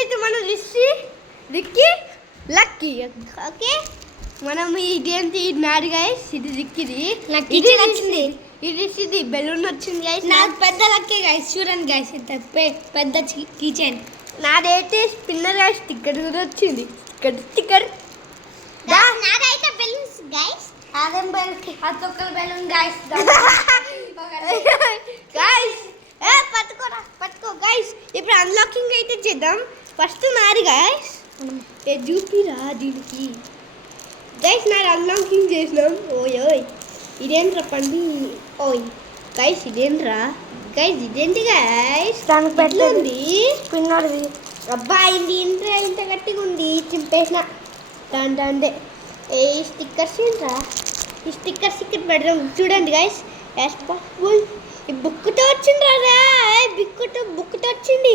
అయితే మనం Ricky lucky. Okay, మనం ఇదేంటి మ్యాడ్ గైస్, ఇది రిక్కీది ఇది వచ్చింది, ఇది బెలూన్ వచ్చింది గైస్. నాకు పెద్ద లక్కీ గైస్. చూడండి గైస్, పెద్ద కిచెన్. నాదైతే స్పిన్నర్ గైస్, స్టిక్కర్ కూడా వచ్చింది. స్టిక్కర్ నాదైతే బెలూన్స్ గైస్. అదేం బెలూన్, అదొక బెలూన్ గైస్. గైస్ పట్టుకో గైస్. ఇప్పుడు అన్లాకింగ్ అయితే చేద్దాం. ఫస్ట్ నాది గైస్, చూపిరా దీనికి గైస్. నాది అన్లాకింగ్ చేసినాం. ఓయ్ ఇదేంట్రా పండు. ఓయ్ గైస్ ఇదేంట్రా గైస్, ఇదేంటి గైస్, దానికి పెట్టండి స్పిన్నర్ది. అబ్బా ఇది ఇంత గట్టిగా ఉంది, చింపేసిన దాంటే. ఏ స్టిక్కర్స్ ఏంట్రా, ఈ స్టిక్కర్స్ ఇక్కడ పెడదాం. చూడండి గైస్, యాజ్ పాసిబుల్. ఈ బుక్తో వచ్చిండ్రా, బుక్తో వచ్చింది.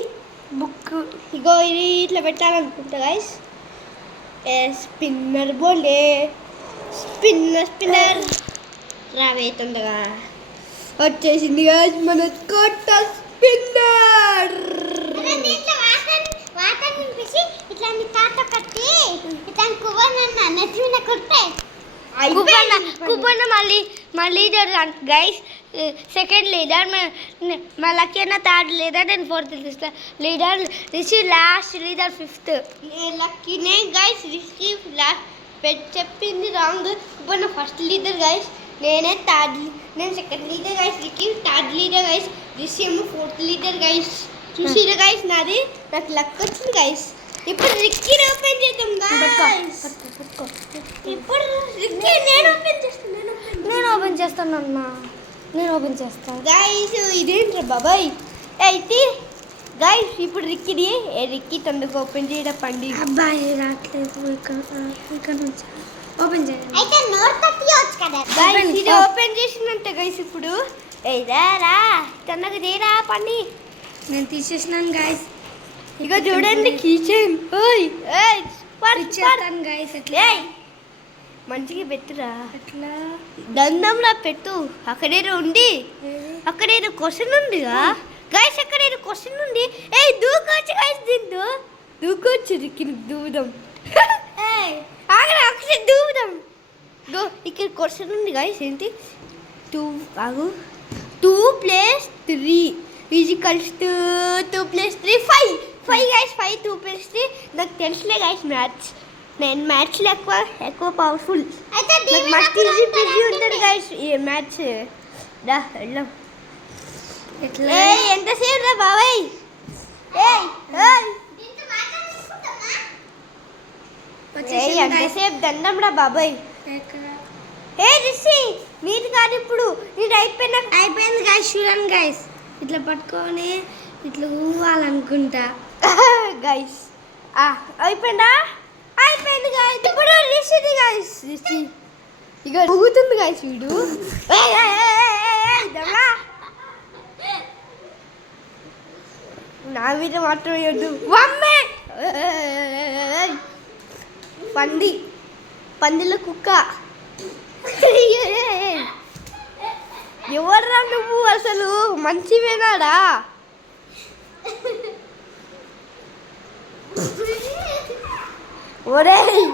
బుక్ ఇగో ఇది ఇట్లా పెట్టాలనుకుంటా గైస్. స్పిన్నర్ బోలే, స్పిన్నర్ రావేతుండగా వచ్చేసింది గైస్ మన కొత్త స్పిన్నర్. మళ్ళీ గైస్ సెకండ్ లీడర్, మా లక్కీ అన్న థర్డ్ లీడర్, నేను fourth leader, Rishi last leader, fifth. లక్కీనే గైస్, రిషి లాస్ట్ చెప్పింది రాంగ్. కుబన్న ఫస్ట్ లీడర్ గైస్, నేను second leader guys, Rishi third leader guys, Rishi ఏమో ఫోర్త్ లీడర్ గైస్. చూసిరా గైస్, నాకు లక్ వచ్చింది గైస్. ఇప్పుడు రిక్కీ ఓపెన్ చేద్దాం గైస్. ఇప్పుడు రిక్కీ నేను ఓపెన్ చేస్తాను అన్న, నేను ఓపెన్ చేస్తాను గైస్. ఇదేంట్రా బాబాయ్ అయితే గైస్. ఇప్పుడు రిక్కీ తొందరగా ఓపెన్ చేయడం పండి. అబ్బాయి రావట్లేదు, ఇక్కడ నుంచి ఓపెన్ చేయండి. అయితే గైస్ ఇది ఓపెన్ చేసినంత గైస్. ఇప్పుడు రా తొందరగా చేయరా పండి. నేను తీసేసినాను గైస్. ఇక చూడండి కిచెన్. గైస్ ఎట్లా మంచిగా పెట్టురా, ఎట్లా దండంలా పెట్టు. అక్కడేదో ఉంది, అక్కడేదో క్వశ్చన్ ఉందిగా గైస్, అక్కడేదో క్వశ్చన్ ఉంది. దూకోవచ్చు గైస్, దీంతో దూకోవచ్చు. దూదాం అక్కడ దూదాం. ఇక్కడ క్వశ్చన్ ఉంది గైస్, ఏంటి 2 + 3 = 2 + 3 5 గైస్. 5 2 + 3 నాకు తెలుసులే గైస్ మ్యాథ్స్. నేను మ్యాథ్స్లో ఎక్కువ పవర్ఫుల్. మస్తు ఈజీ ఉంటుంది గైస్ ఈ మ్యాథ్స్. వెళ్ళాం. ఎట్లా ఎంతసేపు రా బాబాయ్. ఎంతసేపు దండం రా బాబాయ్. రిషి నీది కాదు, ఇప్పుడు నీది అయిపోయింది గైస్. చూడండి గైస్, ఇట్లా పట్టుకొని ఇట్లా ఊవాలనుకుంటా గైస్. అయిపోయింది గైస్. ఇప్పుడు రిషిది గైస్, రిషి ఇక ఊగుతుంది గైస్ వీడు. నా మీద మాత్రం వేయద్దు. పందిలో కుక్క. ఎవర్రా నువ్వు, అసలు మంచివేనాడా? ఒరేయ్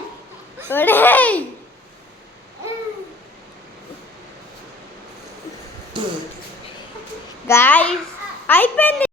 గాయ్స్ అయిపోయింది.